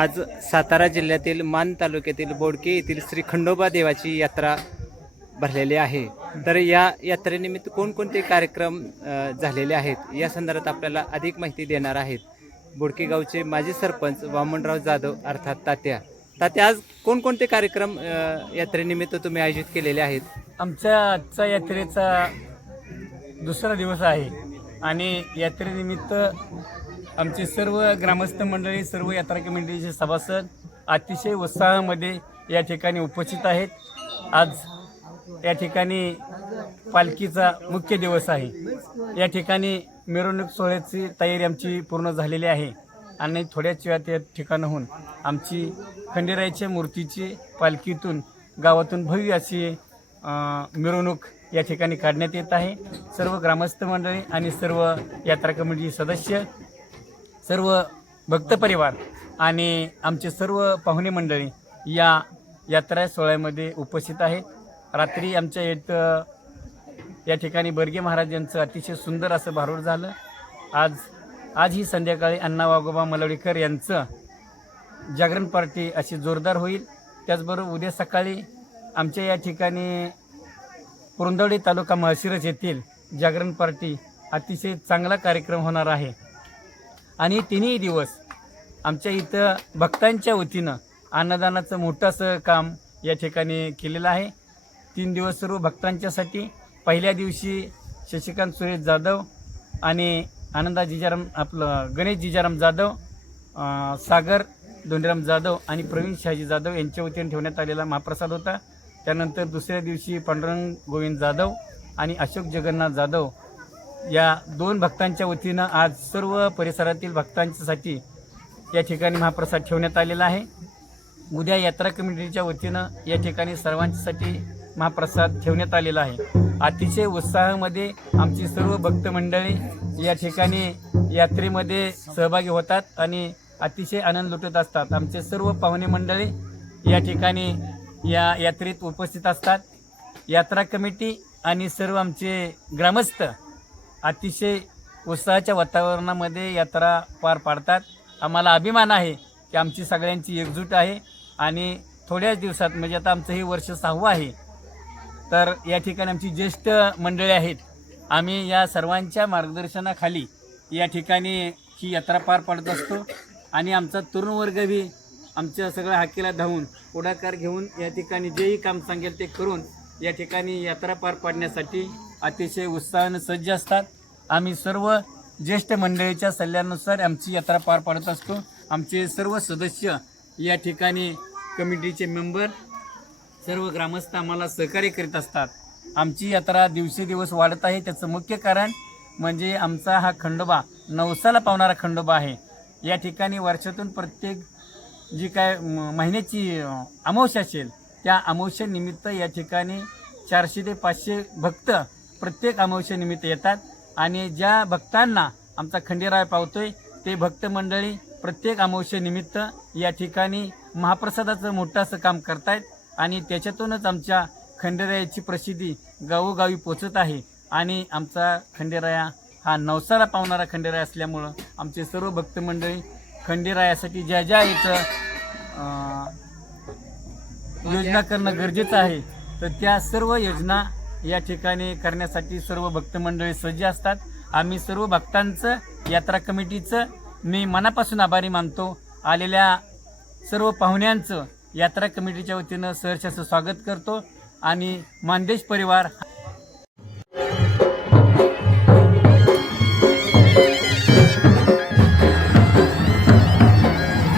आज सातारा जिल्ह्यातील मान तालुक्यातील बोडके येथील श्री खंडोबा देवाची यात्रा भरलेली आहे. तर या यात्रेनिमित्त कोणकोणते कार्यक्रम झालेले आहेत? या संदर्भात आपल्याला अधिक माहिती देणार आहेत बोडके गावचे माजी सरपंच वामनराव जाधव अर्थात तात्या. तात्या आज कोणकोणते कार्यक्रम अ, यात्रेनिमित्त तुम्ही आयोजित केलेले आहेत? आमच्या आजचा यात्रेचा दुसरा दिवस आहे आणि यात्रेनिमित्त आमचे सर्व ग्रामस्थ मंडळी सर्व यात्रा कमिटीचे सभासद अतिशय उत्साहामध्ये या ठिकाणी उपस्थित आहेत. आज या ठिकाणी पालखीचा मुख्य दिवस आहे. या ठिकाणी मिरवणूक सोहळ्याची तयारी आमची पूर्ण झालेली आहे. आणि थोड्याच वेळात या ठिकाणाहून आमची खंडेरायच्या मूर्तीची पालखीतून गावातून भव्य अशी मिरवणूक या ठिकाणी काढण्यात येत आहे. सर्व ग्रामस्थ मंडळी आणि सर्व यात्रा कमिटी सदस्य सर्व भक्त परिवार आणि आमचे सर्व पाहुणे मंडळी या यात्रा सोहळ्यामध्ये उपस्थित आहेत. रात्री आमच्या इथं या ठिकाणी बर्गे महाराज यांचं अतिशय सुंदर असं भारूड झालं. आज आज ही संध्याकाळी अण्णा वागोबा मलवडीकर यांचं जागरण पार्टी अशी जोरदार होईल. त्याचबरोबर उद्या सकाळी आमच्या या ठिकाणी पुरंदवडी तालुका माळशिरस येथील जागरण पार्टी अतिशय चांगला कार्यक्रम होणार आहे. आणि तिन्ही दिवस आमच्या इथं भक्तांच्या वतीनं अन्नदानाचं मोठंसं काम या ठिकाणी केलेलं आहे. तीन दिवस सर्व भक्तांच्यासाठी. पहिल्या दिवशी शशिकांत सुरेश जाधव आणि आनंदा जिजाराम आपलं गणेश जिजाराम जाधव सागर दोंडीराम जाधव आणि प्रवीण शहाजी जाधव यांच्या वतीने ठेवण्यात आलेला महाप्रसाद होता. त्यानंतर दुसऱ्या दिवशी पांडुरंग गोविंद जाधव आणि अशोक जगन्नाथ जाधव या दोन भक्तांच्या वतीनं आज सर्व परिसरातील भक्तांच्यासाठी या ठिकाणी महाप्रसाद ठेवण्यात आलेला आहे. उद्या यात्रा कमिटीच्या वतीनं या ठिकाणी सर्वांच्यासाठी महाप्रसाद ठेवण्यात आलेला आहे. अतिशय उत्साहामध्ये आमची सर्व भक्त मंडळी या ठिकाणी यात्रेमध्ये सहभागी होतात आणि अतिशय आनंद लुटत असतात. आमचे सर्व पाहुणे मंडळी या ठिकाणी या यात्रेत उपस्थित असतात. यात्रा कमिटी आणि सर्व आमचे ग्रामस्थ अतिशय उत्साहाच्या वातावरणामध्ये यात्रा पार पाडतात. आम्हाला अभिमान आहे की आमची सगळ्यांची एकजूट आहे आणि थोड्याच दिवसात म्हणजे आता आमचं हे वर्ष सहावं आहे तर या ठिकाणी आमची ज्येष्ठ मंडळी आहेत. आम्ही या सर्वांच्या मार्गदर्शनाखाली या ठिकाणी ही यात्रा पार पाडत असतो. आणि आमचा तरुण वर्गही आमच्या सगळ्या हाकेला धावून पुढाकार घेऊन या ठिकाणी जेही काम सांगेल ते करून या ठिकाणी यात्रा पार पाडण्यासाठी अतिशय उत्साहानं सज्ज असतात. आम्ही सर्व ज्येष्ठ मंडळीच्या सल्ल्यानुसार आमची यात्रा पार पाडत असतो. आमचे सर्व सदस्य या ठिकाणी कमिटीचे मेंबर सर्व ग्रामस्थ आम्हाला सहकार्य करीत असतात. आमची यात्रा दिवसेदिवस वाढत आहे. त्याचं मुख्य कारण म्हणजे आमचा हा खंडोबा नवसाला पावणारा खंडोबा आहे. या ठिकाणी वर्षातून प्रत्येक जी काय म- महिन्याची अमावस्या असेल त्या अमावस्येनिमित्त या ठिकाणी चारशे ते पाचशे भक्त प्रत्येक अमावस्यानिमित्त येतात. आणि ज्या भक्तांना आमचा खंडेराय पावतोय ते भक्त मंडळी प्रत्येक अमावस्येनिमित्त या ठिकाणी महाप्रसादाचं मोठं असं काम करतायत. आणि त्याच्यातूनच आमच्या खंडेरायाची प्रसिद्धी गावोगावी पोचत आहे. आणि आमचा खंडेराया हा नवसारा पावणारा खंडेराय असल्यामुळं आमचे सर्व भक्तमंडळी खंडेरायासाठी ज्या ज्या इथं योजना करणं गरजेचं आहे तर त्या सर्व योजना या ठिकाणी करण्यासाठी सर्व भक्तमंडळी सज्ज असतात. आम्ही सर्व भक्तांचं यात्रा कमिटीचं मी मनापासून आभारी मानतो. आलेल्या सर्व पाहुण्यांचं यात्रा कमिटीच्या वतीनं सहर्षाचं स्वागत करतो आणि मानदेश परिवार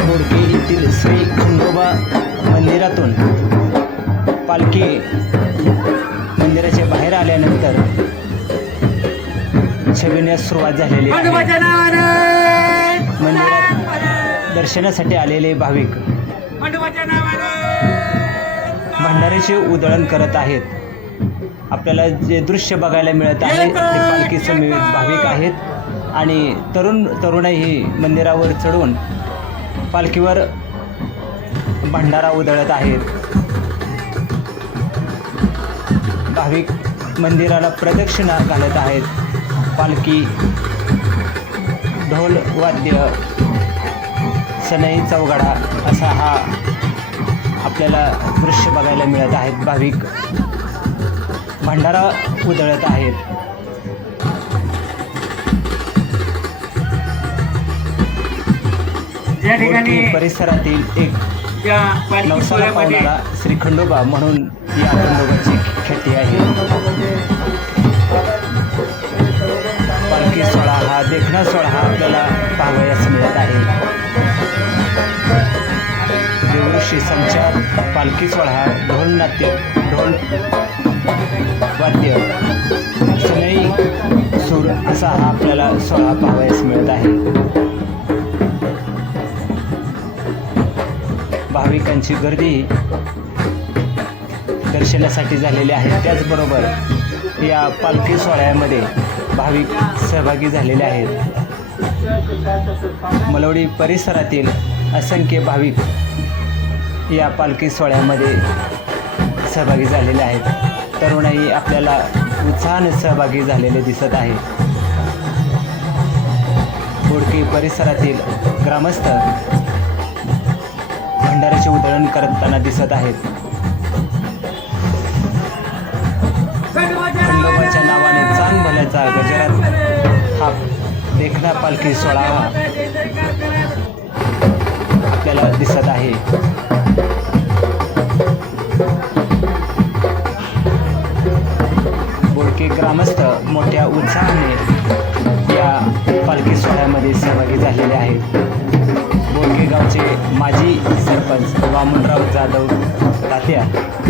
बोडके येथील श्री खंडोबा मंदिरातून पालखी मंदिराच्या बाहेर आल्यानंतर छबिण्यास सुरुवात झालेली मंदिरात दर्शनासाठी आलेले भाविक भंडाऱ्याचे उधळण करत आहेत. आपल्याला जे दृश्य बघायला मिळत आहे ते पालखी समेत भाविक आहेत. आणि तरुण तरुणाई मंदिरावर चढून पालखीवर भंडारा उधळत आहेत. भाविक मंदिराला प्रदक्षिणा घालत आहेत. पालखी ढोल वाद्य सनई चौघडा असा हा आपल्याला दृश्य बघायला मिळत आहेत. भाविक भंडारा उधळत आहेत. या परिसरातील एक नवसाला पावणारा श्री खंडोबा म्हणून या खंडोबाची ख्याती आहे. पालखी सोहळा हा देखणा सोहळा हा आपल्याला पाहावयास देवऋषी संचार पालखी सोहळा हा ढोल नाट्य ढोल वाद्य सनई सूर असा हा आपल्याला सोहळा पाहावयास मिळत आहे. भाविकांची गर्दी दर्शनासाठी झालेली आहे. त्याचबरोबर या पालखी सोहळ्यामध्ये भाविक सहभागी झालेले आहेत. मलवडी परिसरातील असंख्य भाविक या पालखी सोहळ्यामध्ये सहभागी झालेले आहेत. तरुणाई आपल्याला उत्साहाने सहभागी झालेले दिसत आहे. बोडकी परिसरातील ग्रामस्थ भंडाऱ्याचे उधळण करताना दिसत आहेत. खंडोबाच्या नावाने चांग भल्याचा गजरात हा देखणा पालखी सोळावा आपल्याला दिसत आहे. ग्रामस्थ मोठ्या उत्साहाने या पालखी सोहळ्यामध्ये सहभागी झालेले आहेत. बोडके गावचे माजी सरपंच वामनराव जाधव तात्या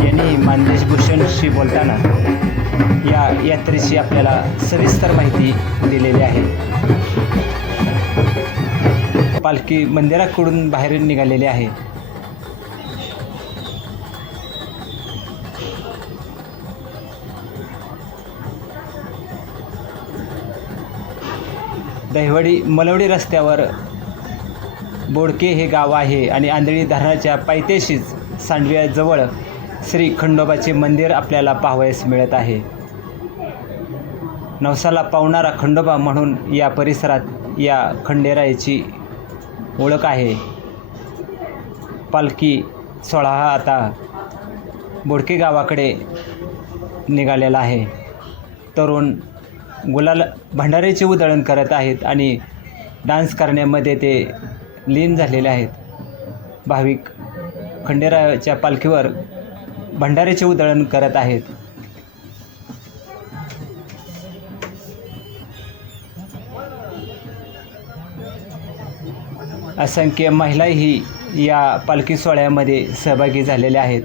यांनी मानदेश भूषणशी बोलताना या यात्रेची आपल्याला सविस्तर माहिती दिलेली आहे. पालखी मंदिराकडून बाहेर निघालेली आहे. दहिवडी मलवडी रस्त्यावर बोडके हे गाव आहे आणि आंधळी धरणाच्या पायथ्याशीच सांडव्याजवळ श्री खंडोबाचे मंदिर आपल्याला पाहावयास मिळत आहे. नवसाला पावणारा खंडोबा म्हणून या परिसरात या खंडेरायाची ओळख आहे. पालखी सोळा हा आता बोडके गावाकडे निघालेला आहे. तरुण गुलाल भंडाऱ्याचे उधळण करत आहेत आणि डान्स करण्यामध्ये ते लीन झालेले आहेत. भाविक खंडेरायाच्या पालखीवर भंडाऱ्याचे उधळण करत आहेत. असंख्य महिलाही या पालखी सोहळ्यामध्ये सहभागी झालेल्या आहेत.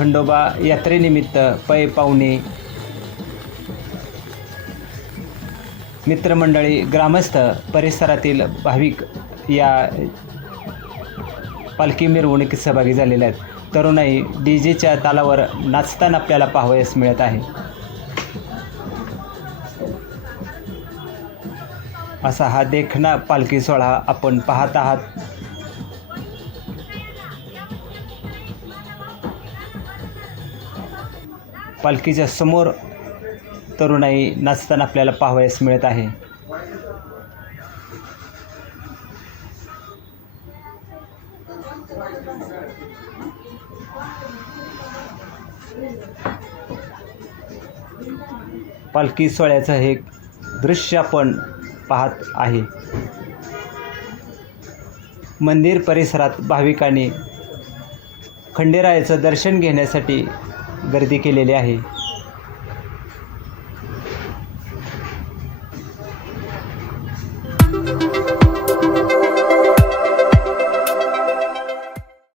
खंडोबा यात्रेनिमित्त पै पाहुणे मित्रमंडळी ग्रामस्थ परिसरातील भाविक या पालखी मिरवणुकीत सहभागी झालेले आहेत. तरुणाई डी जेच्या तालावर नाचताना आपल्याला पाहावयास मिळत आहे. असा हा देखणा पालखी सोहळा आपण पाहत आहात. पालखीच्या समोर तरुणाई नाचताना आपल्याला पाहावयास मिळत आहे. पालखी सोहळ्याचं हे दृश्य आपण पाहत आहे. मंदिर परिसरात भाविकांनी खंडेरायाचं दर्शन घेण्यासाठी गर्दी केलेली आहे.